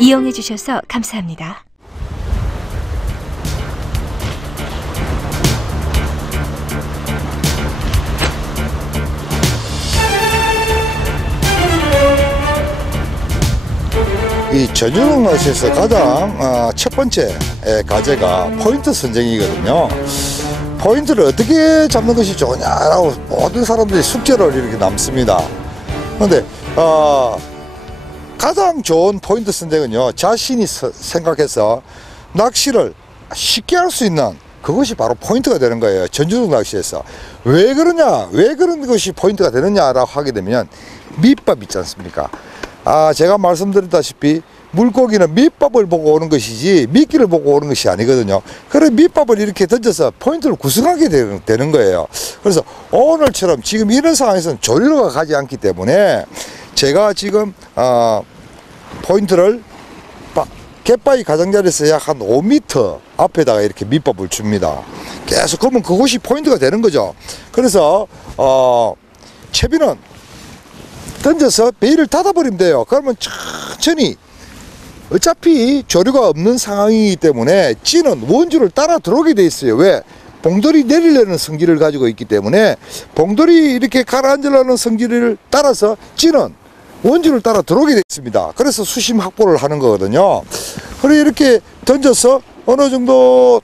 이용해 주셔서 감사합니다. 이 전유동 낚시에서 가장 첫 번째 과제가 포인트 선정이거든요. 포인트를 어떻게 잡는 것이 좋냐라고 모든 사람들이 숙제를 이렇게 남습니다. 그런데 가장 좋은 포인트 선정은요, 자신이 생각해서 낚시를 쉽게 할 수 있는 그것이 바로 포인트가 되는 거예요. 전유동 낚시에서. 왜 그러냐, 왜 그런 것이 포인트가 되느냐라고 하게 되면 밑밥 있지 않습니까? 제가 말씀드렸다시피 물고기는 밑밥을 보고 오는 것이지 미끼를 보고 오는 것이 아니거든요. 그래서 밑밥을 이렇게 던져서 포인트를 구성하게 되는 거예요. 그래서 오늘처럼 지금 이런 상황에서는 조류가 가지 않기 때문에 제가 지금 포인트를 갯바위 가장자리에서 약 한 5m 앞에다가 이렇게 밑밥을 줍니다. 계속 그러면 그것이 포인트가 되는 거죠. 그래서 채비는 던져서 베일을 닫아버리면 돼요. 그러면 천천히, 어차피 조류가 없는 상황이기 때문에 찌는 원줄을 따라 들어오게 돼 있어요. 왜? 봉돌이 내리려는 성질을 가지고 있기 때문에 봉돌이 이렇게 가라앉으려는 성질을 따라서 찌는 원줄을 따라 들어오게 돼 있습니다. 그래서 수심 확보를 하는 거거든요. 그리고 이렇게 던져서 어느 정도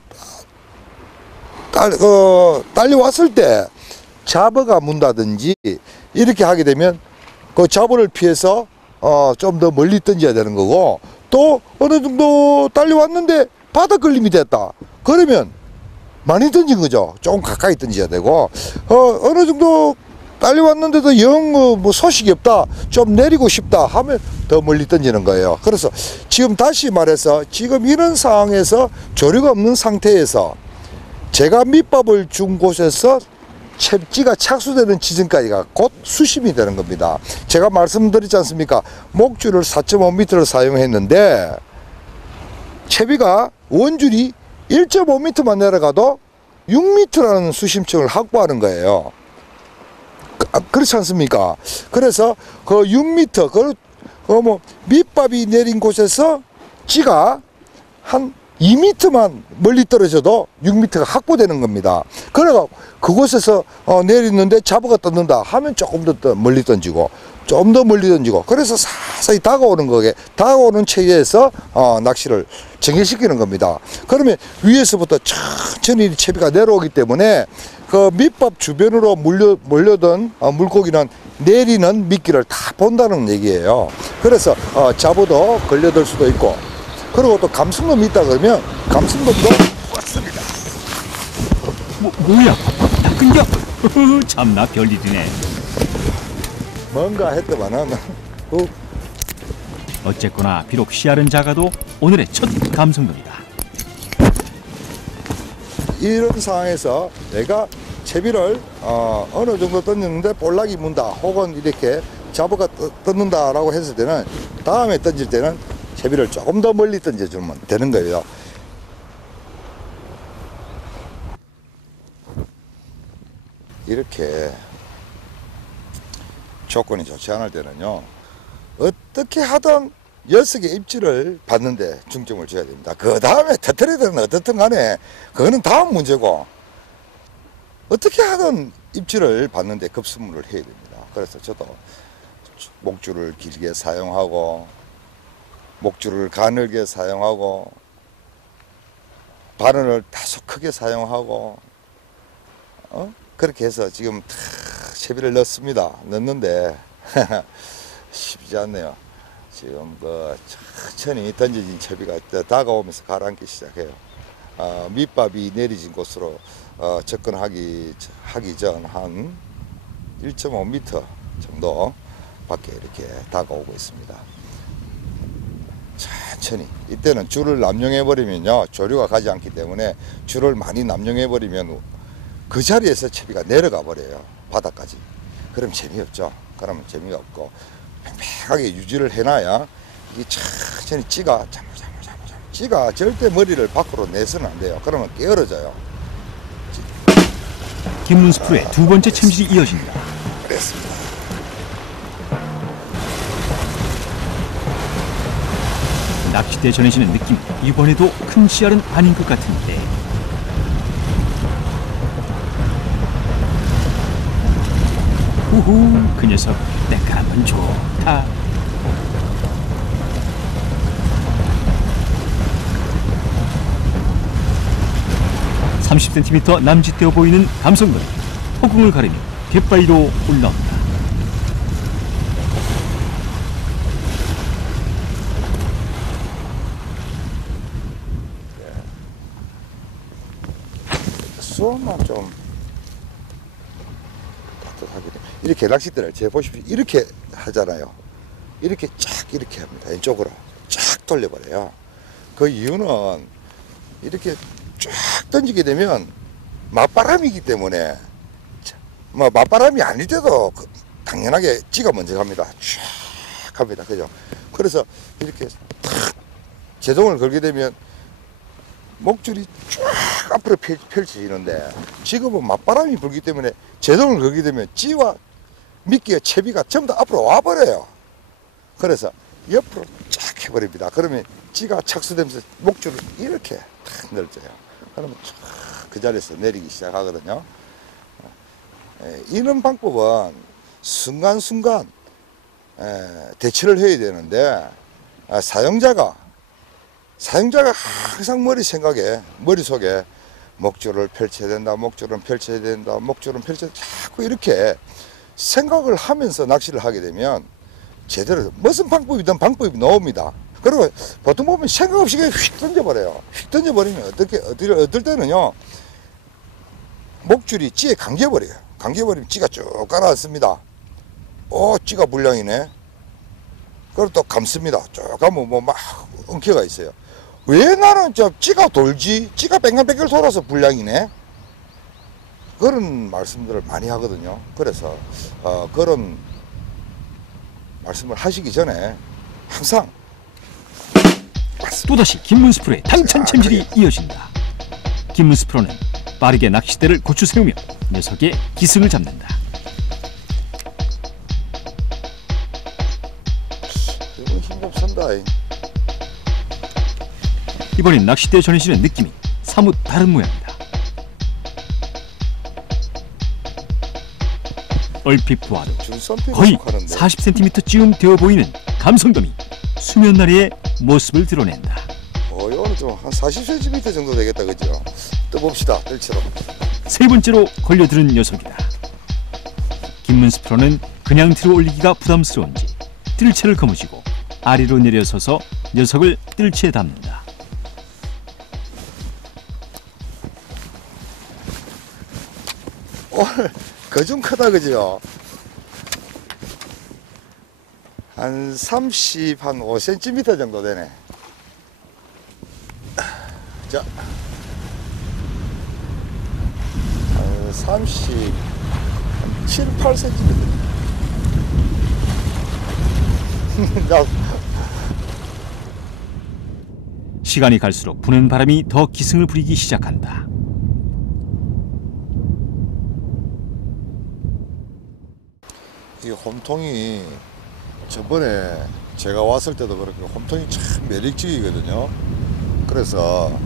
딸려왔을 때 잡어가 문다든지 이렇게 하게 되면 그 잡어를 피해서 좀 더 멀리 던져야 되는 거고, 또 어느 정도 딸려왔는데 바닥 걸림이 됐다 그러면 많이 던진 거죠. 조금 가까이 던져야 되고, 어느 정도 딸려왔는데도 영 뭐 소식이 없다, 좀 내리고 싶다 하면 더 멀리 던지는 거예요. 그래서 지금 다시 말해서 지금 이런 상황에서 조류가 없는 상태에서 제가 밑밥을 준 곳에서 찌가 착수되는 지점까지가 곧 수심이 되는 겁니다. 제가 말씀드렸지 않습니까? 목줄을 4.5m를 사용했는데 채비가 원줄이 1.5m만 내려가도 6m라는 수심층을 확보하는 거예요. 그렇지 않습니까? 그래서 그 6m, 뭐 밑밥이 내린 곳에서 찌가 한 2m만 멀리 떨어져도 6m가 확보되는 겁니다. 그래가 그곳에서 내리는데 잡어가 떴는다 하면 조금 더 멀리 던지고, 좀 더 멀리 던지고, 그래서 사사히 다가오는 체계에서 낚시를 정해시키는 겁니다. 그러면 위에서부터 천천히 채비가 내려오기 때문에 그 밑밥 주변으로 몰려든 물고기는 내리는 미끼를 다 본다는 얘기예요. 그래서 잡어도 걸려들 수도 있고, 그리고 또 감승돔이 있다 그러면 감승돔도 왔습니다. 뭐야? 다 끊겨? 참나 별일이네. 뭔가 했더만은 어쨌거나 비록 씨알은 작아도 오늘의 첫 감성돔이다. 이런 상황에서 내가 채비를 어느 정도 던졌는데 볼락이 문다, 혹은 이렇게 잡어가 떴는다라고 했을 때는 다음에 던질 때는 채비를 조금 더 멀리 던져주면 되는 거예요. 이렇게 조건이 좋지 않을 때는요, 어떻게 하든 6개 입질을 받는데 중점을 줘야 됩니다. 그 다음에 터트리든 어떻든 간에 그거는 다음 문제고, 어떻게 하든 입질을 받는데 급수무를 해야 됩니다. 그래서 저도 목줄을 길게 사용하고 목줄을 가늘게 사용하고 바늘을 다소 크게 사용하고 그렇게 해서 지금 채비를 넣습니다. 넣는데 쉽지 않네요. 지금 천천히 던져진 채비가 다가오면서 가라앉기 시작해요. 밑밥이 내리진 곳으로 접근하기 전 한 1.5m 정도 밖에 이렇게 다가오고 있습니다. 천천히. 이때는 줄을 남용해 버리면요, 조류가 가지 않기 때문에 줄을 많이 남용해 버리면 그 자리에서 채비가 내려가 버려요, 바닥까지. 그럼 재미없죠. 그러면 재미가 없고, 팽팽하게 유지를 해놔야 이게 천천히 찌가 찌가 절대 머리를 밖으로 내서는 안 돼요. 그러면 깨어져요. 김문수 프로의 두 번째 참질이 이어집니다. 그랬습니다. 낚싯대에 전해지는 느낌, 이번에도 큰 씨알은 아닌 것 같은데. 우후, 그 녀석 때깔 한번 좋다. (30cm) 남짓되어 보이는 감성돔이 허공을 가르며 갯바위로 올라온다. 수온만 좀 따뜻하게 이렇게 낚싯대를 제 보십시오. 이렇게 하잖아요. 이렇게 쫙 이렇게 합니다. 왼쪽으로 쫙 돌려버려요. 그 이유는 이렇게 쫙 던지게 되면 맞바람이기 때문에, 뭐 맞바람이 아닐 때도 당연하게 찌가 먼저 갑니다. 쫙 갑니다. 그죠? 그래서 이렇게 탁 제동을 걸게 되면 목줄이 쫙 앞으로 펼쳐지는데, 지금은 맞바람이 불기 때문에 제동을 걸게 되면 찌와 미끼와 채비가 전부 다 앞으로 와버려요. 그래서 옆으로 쫙 해버립니다. 그러면 찌가 착수되면서 목줄을 이렇게 탁 늘져요. 그러면 쫙 그 자리에서 내리기 시작하거든요. 이런 방법은 순간순간 대처를 해야 되는데, 사용자가 항상 머릿속에 목줄을 펼쳐야 된다, 목줄은 펼쳐야 된다, 목줄은 펼쳐야 된다, 자꾸 이렇게 생각을 하면서 낚시를 하게 되면 제대로 무슨 방법이든 방법이 나옵니다. 그리고 보통 보면 생각 없이 그냥 휙 던져버려요. 휙 던져버리면 어떨 때는요, 목줄이 찌에 감겨버려요. 감겨버리면 찌가 쭉 가라앉습니다. 찌가 물량이네. 그리고 또 감습니다. 쭉 가면 막 엉켜가 있어요. 왜 나는 찌가 돌지? 찌가 뺑글뺑글 돌아서 불량이네? 그런 말씀들을 많이 하거든요. 그래서 그런 말씀을 하시기 전에 항상 또다시 김문수 프로의 당찬 챔질이 이어진다. 김문수 프로는 빠르게 낚싯대를 고추 세우며 녀석의 기승을 잡는다. 이건 힘좀 쓴다. 이번엔 낚싯대에 전해지는 느낌이 사뭇 다른 모양이다. 얼핏 보아도 거의 40cm쯤 되어 보이는 감성돔이 수면나리의 모습을 드러낸다. 이거는 좀 한 40cm 정도 되겠다, 그죠? 떠봅시다, 뜰채로. 세 번째로 걸려드는 녀석이다. 김문수 프로는 그냥 들어 올리기가 부담스러운지 뜰채를 거머쥐고 아래로 내려서서 녀석을 뜰채에 담는다. 오늘 그좀 크다, 그죠? 한 5cm 정도 되네. 자, 한 37, 8cm. 시간이 갈수록 부는 바람이 더 기승을 부리기 시작한다. 이 홈통이 저번에 제가 왔을 때도 그렇게 홈통이 참 매력적이거든요. 그래서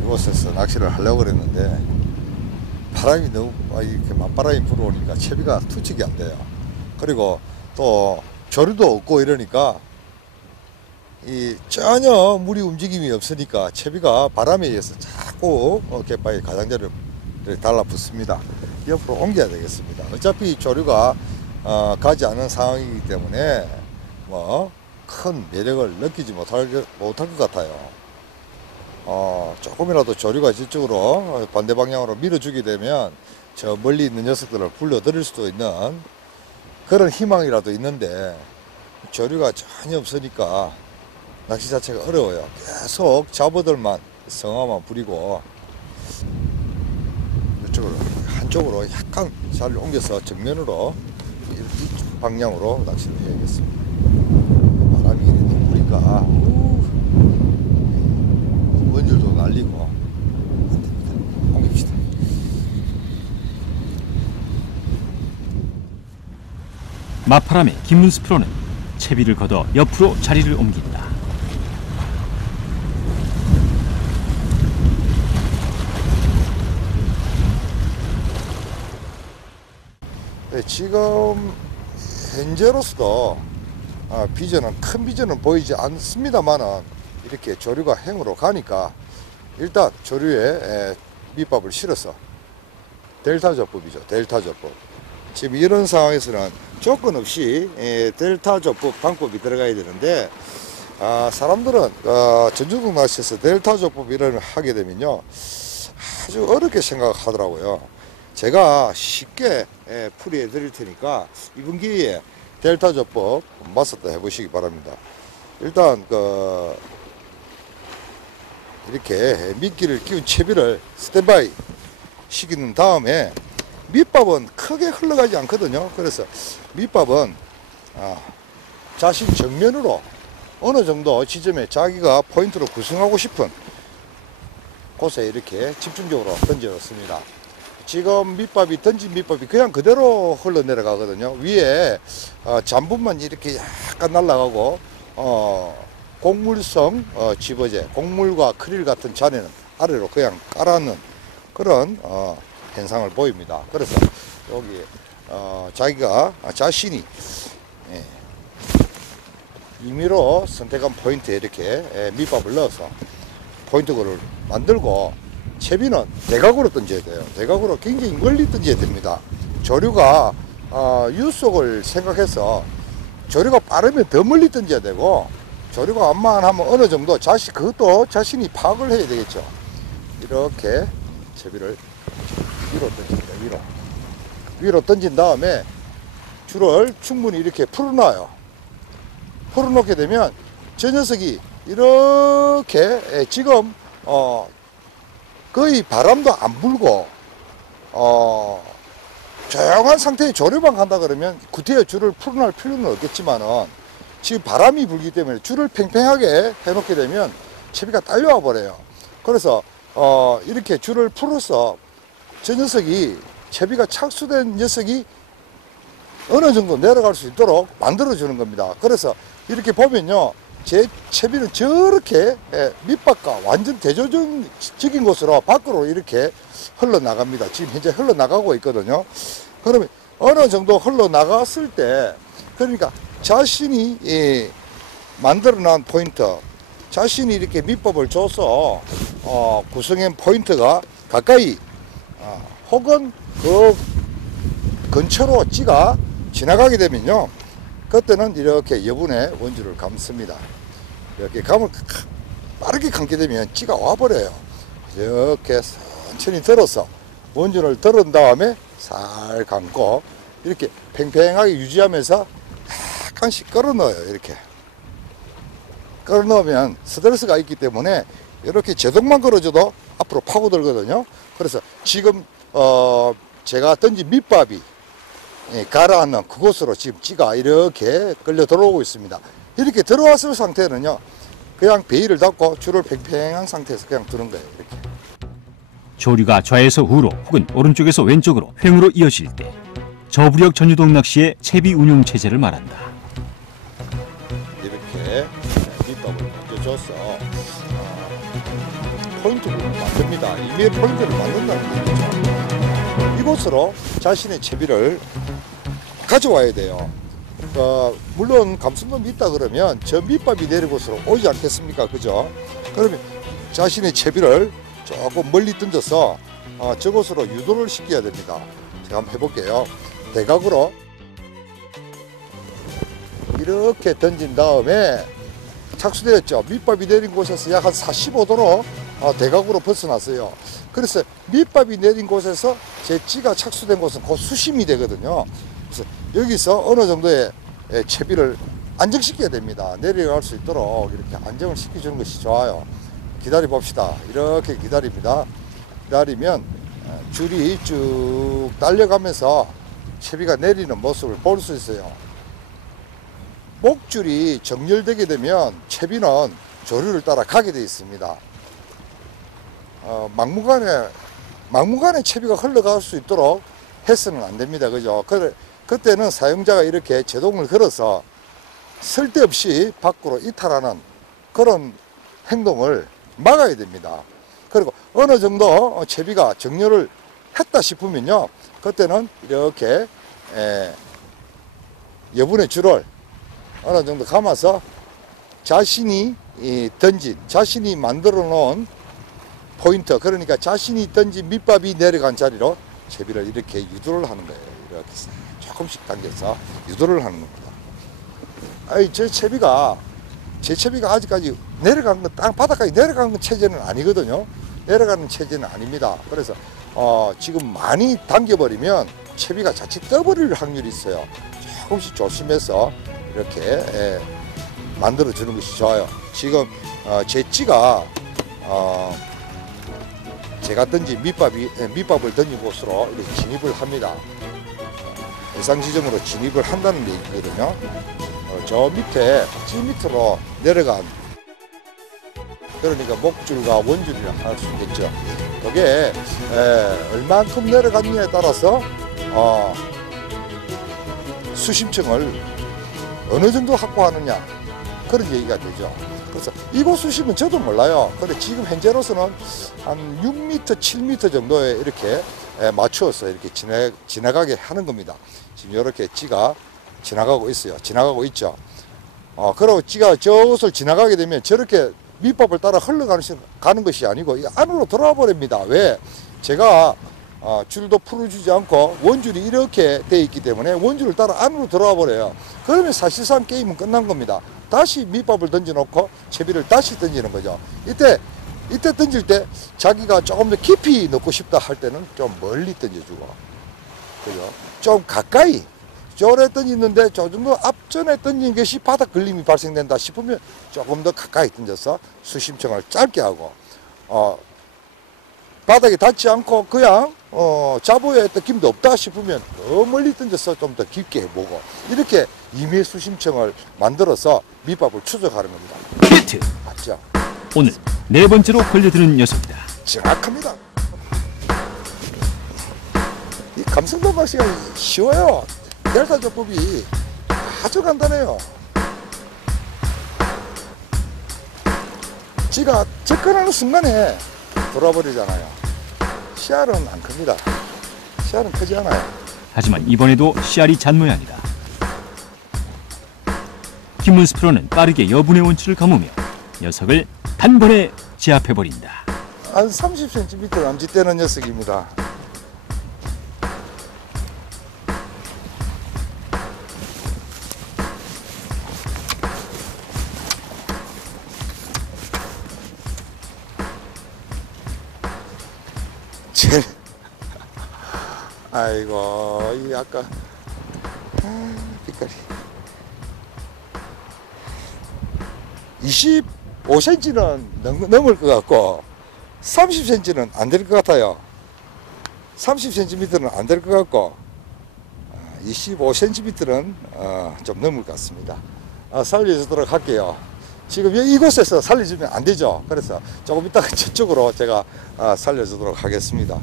이곳에서 낚시를 하려고 그랬는데 바람이 너무 이렇게 맞바람이 불어오니까 채비가 투척이 안 돼요. 그리고 또 조류도 없고 이러니까 전혀 물이 움직임이 없으니까 채비가 바람에 의해서 자꾸 갯바위 가장자리를 달라붙습니다. 옆으로 옮겨야 되겠습니다. 어차피 조류가 가지 않은 상황이기 때문에 뭐 큰 매력을 느끼지 못할 것 같아요. 조금이라도 조류가 저쪽으로 반대 방향으로 밀어주게 되면 저 멀리 있는 녀석들을 불러들일 수도 있는 그런 희망이라도 있는데, 조류가 전혀 없으니까 낚시 자체가 어려워요. 계속 잡어들만 성화만 부리고 이쪽으로 한쪽으로 약간 잘 옮겨서 정면으로 이쪽 방향으로 낚시를 해야겠습니다. 바람이 이렇게 부니까 먼지도 날리고 옮깁시다. 맞바람에 김문수 프로는 채비를 걷어 옆으로 자리를 옮긴다. 네, 지금 현재로서도 큰 비전은 보이지 않습니다만은 이렇게 조류가 행으로 가니까 일단 조류에 밑밥을 실어서 델타 조법이죠. 델타 조법. 지금 이런 상황에서는 조건 없이 델타 조법 방법이 들어가야 되는데 사람들은 전주동 낚시에서 델타 조법 이런 하게 되면요 아주 어렵게 생각하더라고요. 제가 쉽게 풀이해 드릴 테니까 이번 기회에 델타 조법 맞섰다 해보시기 바랍니다. 일단 이렇게 미끼를 끼운 채비를 스탠바이 시키는 다음에 밑밥은 크게 흘러가지 않거든요. 그래서 밑밥은 자신 정면으로 어느 정도 지점에 자기가 포인트로 구성하고 싶은 곳에 이렇게 집중적으로 던져놓습니다. 지금 밑밥이 던진 밑밥이 그냥 그대로 흘러내려가거든요. 위에 잔분만 이렇게 약간 날아가고 곡물성 집어제, 곡물과 크릴 같은 잔에는 아래로 그냥 깔아놓는 그런 현상을 보입니다. 그래서 여기 자신이 임의로 선택한 포인트에 이렇게 밑밥을 넣어서 포인트를 만들고 채비는 대각으로 던져야 돼요. 대각으로 굉장히 멀리 던져야 됩니다. 조류가 유속을 생각해서 조류가 빠르면 더 멀리 던져야 되고 조류가 완만하면 어느 정도 그것도 자신이 파악을 해야 되겠죠. 이렇게 채비를 위로 던집니다. 위로 던진 다음에 줄을 충분히 이렇게 풀어놔요. 풀어놓게 되면 저 녀석이 이렇게 지금 거의 바람도 안 불고 조용한 상태의 조류만 간다 그러면 구태여 줄을 풀어놓을 필요는 없겠지만은 지금 바람이 불기 때문에 줄을 팽팽하게 해놓게 되면 채비가 딸려와 버려요. 그래서 이렇게 줄을 풀어서 저 녀석이 채비가 착수된 녀석이 어느 정도 내려갈 수 있도록 만들어 주는 겁니다. 그래서 이렇게 보면요 제 채비는 저렇게 밑밥과 완전 대조적인 곳으로 밖으로 이렇게 흘러나갑니다. 지금 현재 흘러나가고 있거든요. 그러면 어느 정도 흘러나갔을 때 그러니까 자신이 만들어 놓은 포인트 자신이 이렇게 밑밥을 줘서 구성한 포인트가 가까이 혹은 그 근처로 찌가 지나가게 되면요 그때는 이렇게 여분의 원줄을 감습니다. 이렇게 감을 빠르게 감게 되면 찌가 와버려요. 이렇게 천천히 들어서 원줄을 들은 다음에 살 감고 이렇게 팽팽하게 유지하면서 약간씩 끌어 넣어요. 이렇게 끌어 넣으면 스트레스가 있기 때문에 이렇게 제동만 걸어줘도 앞으로 파고들거든요. 그래서 지금 제가 던진 밑밥이 가라앉는 그곳으로 지금 찌가 이렇게 끌려 들어오고 있습니다. 이렇게 들어왔을 상태는요 그냥 베일을 닫고 줄을 팽팽한 상태에서 그냥 두는 거예요. 이렇게 조류가 좌에서 우로 혹은 오른쪽에서 왼쪽으로 횡으로 이어질 때 저부력 전유동 낚시의 채비 운용 체제를 말한다. 이렇게 밑밥을 던져줘서 포인트를 만듭니다. 이미의 포인트를 만든다는 얘기죠. 이곳으로 자신의 채비를 가져와야 돼요. 물론 감수법이 있다 그러면 저 밑밥이 내린 곳으로 오지 않겠습니까? 그죠? 그러면 자신의 채비를 조금 멀리 던져서 저곳으로 유도를 시켜야 됩니다. 제가 한번 해볼게요. 대각으로 이렇게 던진 다음에 착수되었죠. 밑밥이 내린 곳에서 약 한 45도로 대각으로 벗어났어요. 그래서 밑밥이 내린 곳에서 제 찌가 착수된 곳은 곧 수심이 되거든요. 그래서 여기서 어느 정도의 채비를 안정시켜야 됩니다. 내려갈 수 있도록 이렇게 안정을 시켜주는 것이 좋아요. 기다려 봅시다. 이렇게 기다립니다. 기다리면 줄이 쭉 달려가면서 채비가 내리는 모습을 볼 수 있어요. 목줄이 정렬되게 되면 채비는 조류를 따라 가게 되어 있습니다. 막무가내 채비가 흘러갈 수 있도록 해서는 안 됩니다. 그죠? 그때는 사용자가 이렇게 제동을 걸어서 쓸데없이 밖으로 이탈하는 그런 행동을 막아야 됩니다. 그리고 어느 정도 채비가 정렬을 했다 싶으면요 그때는 이렇게 여분의 줄을 어느 정도 감아서 자신이 자신이 만들어 놓은 포인트, 그러니까 자신이 던진 밑밥이 내려간 자리로 채비를 이렇게 유도를 하는 거예요. 이렇게 조금씩 당겨서 유도를 하는 겁니다. 제 채비가 아직까지 내려간 건, 땅 바닥까지 내려간 건 체제는 아니거든요. 내려가는 체제는 아닙니다. 그래서 지금 많이 당겨버리면 채비가 자칫 떠버릴 확률이 있어요. 조금씩 조심해서 이렇게 만들어 주는 것이 좋아요. 지금 제 찌가 제가 던진 밑밥을 던진 곳으로 이렇게 진입을 합니다. 해상 지점으로 진입을 한다는 얘기거든요. 저 밑에 찌 밑으로 내려간, 그러니까 목줄과 원줄이라 할 수 있겠죠. 그게 얼만큼 내려갔느냐에 따라서 수심층을 어느 정도 확보하느냐, 그런 얘기가 되죠. 그래서 이곳 수심은 저도 몰라요. 근데 지금 현재로서는 한 6m, 7m 정도에 이렇게 맞추어서 이렇게 지나가게 하는 겁니다. 지금 이렇게 찌가 지나가고 있어요. 지나가고 있죠. 그리고 찌가 저것을 지나가게 되면 저렇게 밑밥을 따라 흘러가는 것이 아니고 이 안으로 들어와 버립니다. 왜? 제가 줄도 풀어주지 않고 원줄이 이렇게 돼 있기 때문에 원줄을 따라 안으로 들어와 버려요. 그러면 사실상 게임은 끝난 겁니다. 다시 밑밥을 던져놓고 채비를 다시 던지는 거죠. 이때 던질 때 자기가 조금 더 깊이 넣고 싶다 할 때는 좀 멀리 던져주고, 그죠? 좀 가까이 저래 던지는데 저 정도 앞전에 던진 것이 바닥 걸림이 발생된다 싶으면 조금 더 가까이 던져서 수심층을 짧게 하고, 바닥에 닿지 않고 그냥 자보에 느낌도 없다 싶으면 더 멀리 던져서 좀 더 깊게 해보고, 이렇게 임의 수심층을 만들어서 밑밥을 추적하는 겁니다. 히트! 맞죠? 오늘 네 번째로 걸려드는 녀석이다. 정확합니다. 이 감성도 방식이 쉬워요. 델타 조법이 아주 간단해요. 지가 접근하는 순간에 돌아버리잖아요. 씨알은 안 큽니다. 씨알은 크지 않아요. 하지만 이번에도 씨알이 잔 모양이다. 김문수 프로는 빠르게 여분의 원줄을 감으며 녀석을 단번에 제압해버린다. 한 30cm 남짓되는 녀석입니다. 아이고, 이 아까 빛깔이 25cm는 넘을 것 같고 30cm는 안 될 것 같아요. 30cm는 안 될 것 같고 25cm는 좀 넘을 것 같습니다. 살려주도록 할게요. 지금 이곳에서 살려주면 안 되죠. 그래서 조금 이따가 저쪽으로 제가 살려주도록 하겠습니다.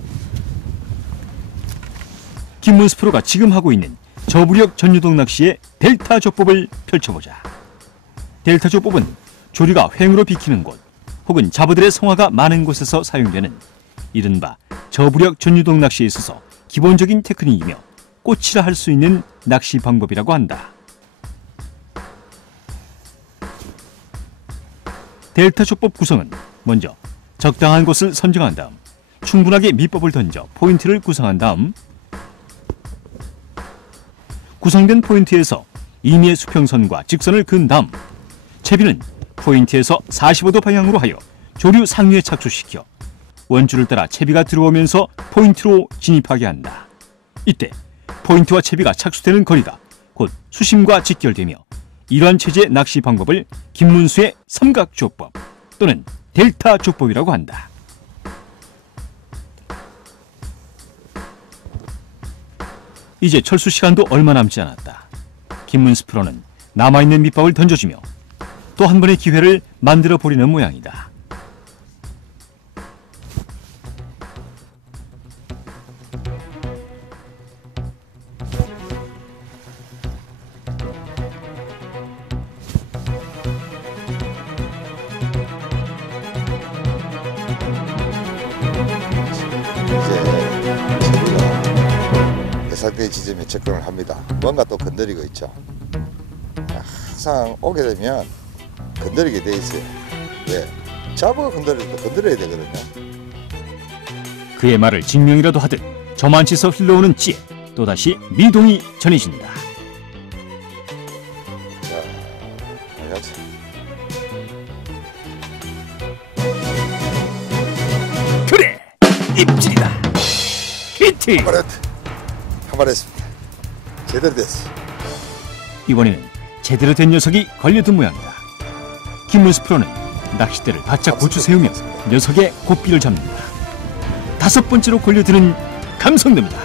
김문수 프로가 지금 하고 있는 저부력 전유동 낚시의 델타 조법을 펼쳐보자. 델타 조법은 조류가 횡으로 비키는 곳 혹은 잡어들의 성화가 많은 곳에서 사용되는 이른바 저부력 전유동 낚시에 있어서 기본적인 테크닉이며 꽃이라 할 수 있는 낚시 방법이라고 한다. 델타 조법 구성은 먼저 적당한 곳을 선정한 다음 충분하게 밑밥을 던져 포인트를 구성한 다음 구성된 포인트에서 임의 수평선과 직선을 그은 다음 채비는 포인트에서 45도 방향으로 하여 조류 상류에 착수시켜 원줄을 따라 채비가 들어오면서 포인트로 진입하게 한다. 이때 포인트와 채비가 착수되는 거리가 곧 수심과 직결되며 이러한 체제의 낚시 방법을 김문수의 삼각조법 또는 델타 조법이라고 한다. 이제 철수 시간도 얼마 남지 않았다. 김문수 프로는 남아있는 밑밥을 던져주며 또 한 번의 기회를 만들어 보리는 모양이다. 정상적인 지점에 접근을 합니다. 뭔가 또 건드리고 있죠. 항상 오게 되면 건드리게 돼 있어요. 왜? 잡어가 건드려야 되거든요. 그의 말을 증명이라도 하듯 저만치서 흘러오는 찌에 또다시 미동이 전해진다. 자, 해야지. 그래! 입질이다! 히트! 한 번 했습니다. 제대로 됐어. 이번에는 제대로 된 녀석이 걸려든 모양이다. 김문수 프로는 낚싯대를 바짝 고추 세우며 녀석의 고삐를 잡는다. 5번째로 걸려드는 감성도입니다.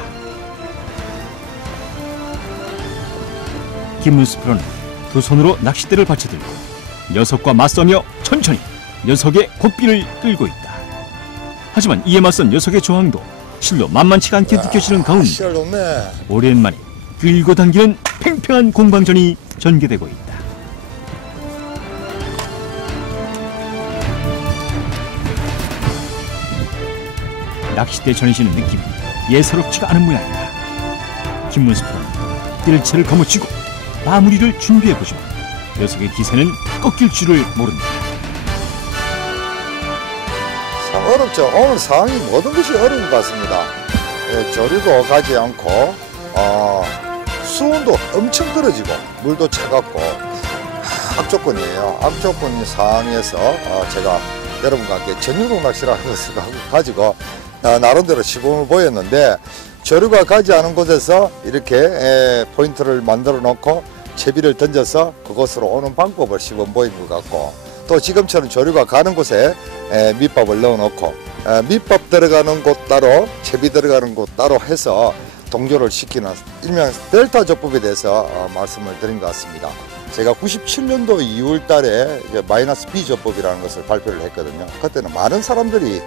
김문수 프로는 두 손으로 낚싯대를 받쳐들고 녀석과 맞서며 천천히 녀석의 고삐를 끌고 있다. 하지만 이에 맞선 녀석의 저항도 실로 만만치가 않게 느껴지는 가운데 시알 좋네. 오랜만에 끌고 당기는 팽팽한 공방전이 전개되고 있다. 낚싯대 전해지는 느낌이 예사롭지가 않은 모양이다. 김문수 프로는 뜰채를 거머쥐고 마무리를 준비해보지만 녀석의 기세는 꺾일 줄을 모른다. 참 어렵죠. 오늘 상황이 모든 것이 어려운 것 같습니다. 예, 조류도 가지 않고 수온도 엄청 떨어지고 물도 차갑고 악조건이에요. 악조건 상황에서 제가 여러분과 함께 전유동 낚시라는 것을 가지고 나름대로 시범을 보였는데 조류가 가지 않은 곳에서 이렇게 포인트를 만들어 놓고 채비를 던져서 그곳으로 오는 방법을 시범 보인 것 같고, 또 지금처럼 조류가 가는 곳에 밑밥을 넣어 놓고 밑밥 들어가는 곳 따로 채비 들어가는 곳 따로 해서 동조를 시키는 일명 델타 조법에 대해서 말씀을 드린 것 같습니다. 제가 97년도 2월 달에 마이너스 B 조법이라는 것을 발표를 했거든요. 그때는 많은 사람들이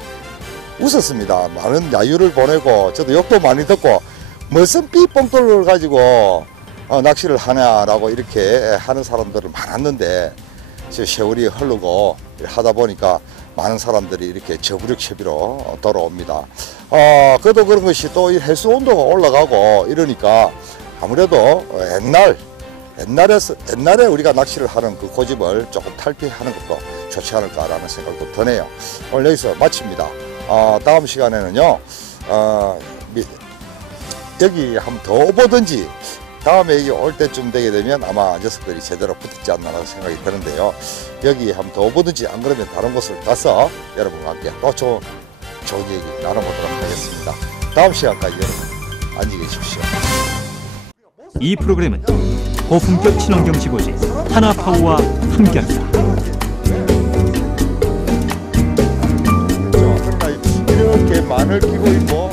웃었습니다. 많은 야유를 보내고 저도 욕도 많이 듣고 무슨 삐뽕돌을 가지고 낚시를 하냐라고 이렇게 하는 사람들은 많았는데, 세월이 흐르고 하다 보니까 많은 사람들이 이렇게 저구력 채비로 돌아옵니다. 그래도 그런 것이 또 이 해수 온도가 올라가고 이러니까 아무래도 옛날에 우리가 낚시를 하는 그 고집을 조금 탈피하는 것도 좋지 않을까라는 생각도 드네요. 오늘 여기서 마칩니다. 다음 시간에는요, 여기 한번 더 오보든지 다음에 여기 올 때쯤 되게 되면 아마 녀석들이 제대로 붙지 않나 생각이 드는데요. 여기 한번 더 오보든지 안 그러면 다른 곳을 가서 여러분과 함께 또 좋은 얘기 나눠보도록 하겠습니다. 다음 시간까지 여러분 안녕히 계십시오. 이 프로그램은 고품격 친환경 지고지 하나파워와 함께합니다. 이렇게 마늘 끼고 있고